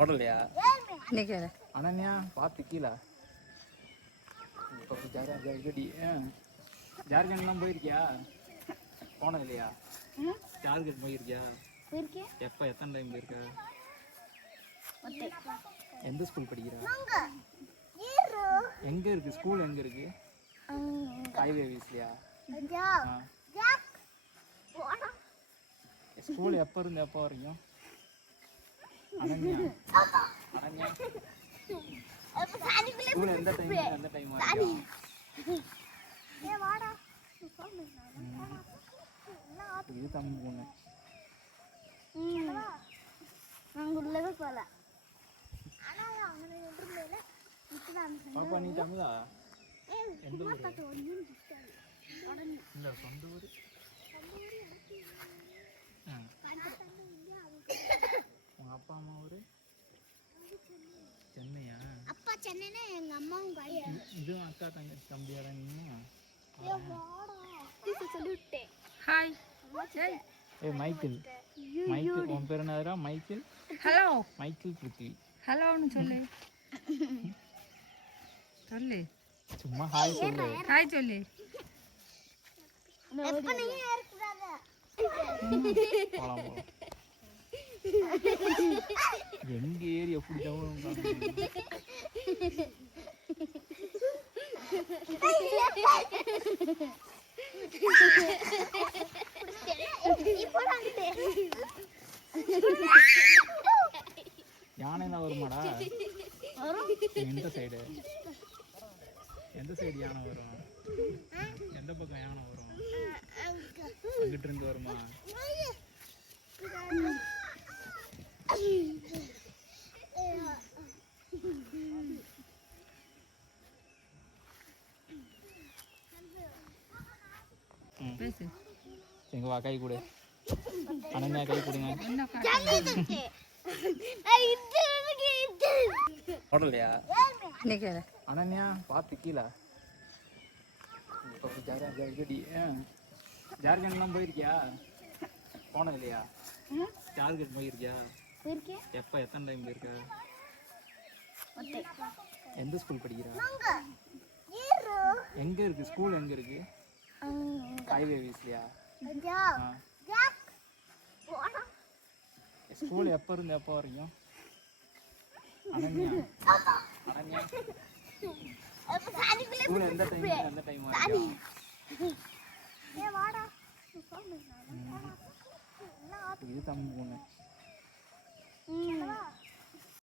ஓடலையா நிக்கல அனன்யா பார்த்து கீழே ஜார்க்கண்டி ஜார்க்கண்ட்லாம் போயிருக்கியா? போனது இல்லையா? ஜார்க்கண்ட் போயிருக்கியா? எப்போ எத்தனை டைம் போயிருக்கா? எந்த ஸ்கூல் படிக்கிறா? எங்க இருக்கு ஸ்கூல்? எங்க இருக்கு? ஹைவே வீஸ்லையா? ஸ்கூல் எப்போ இருந்து எப்போ வரைக்கும்? அனன்யா அனன்யா ஸ்கூல் எந்த டைம் வரைக்கும்? இது தம்பி பொண்ணு பாப்பா நீ தமிழா? எந்த ஊர்? இல்லை சொந்த ஊர். உங்க அப்பா அம்மா ஊரு சென்னையா? அப்பா சென்னைனா எங்க அம்மாவும் இதுவும் அக்கா தங்கச்சி தம்பியா தான் நீங்க? ஹாய் ஏய் மைக்கேல் மைக்கேல் உன் பேர் என்னதுடா? மைக்கேல். ஹலோ மைக்கேல் பிருத்திவி. ஹலோன்னு சொல்லு சொல்லு சும்மா ஹாய் சொல்லு. ஹாய் சொல்லு போலாம் போலாம். எங்க ஏறி எப்படி யானைலாம் வருமாடா? எந்த சைடு எந்த சைடு யானை வரும்? எந்த பக்கம் யானை வரும்? அங்கிட்டு இருந்து வருமா? பேசு எங்க வா கை கொடு. அனன்யா கை கொடுங்க. ஓடலையா நிக்கல அனன்யா பார்த்து கீழே ஜார்க்கண்டி ஜார்க்கண்ட்லாம் போயிருக்கியா? போனது இல்லையா? ஜார்க்கண்ட் போயிருக்கியா? எப்போ எத்தனை டைம் போயிருக்கா? எந்த ஸ்கூல் படிக்கிறா? எங்க இருக்கு ஸ்கூல்? எங்க இருக்கு? ஹைவே வீஸ்லையா? ஸ்கூல் எப்போ இருந்து எப்போ வரைக்கும்? அனன்யா அனன்யா ஸ்கூல் எந்த டைம் வரைக்கும்? இது தம்பி பொண்ணு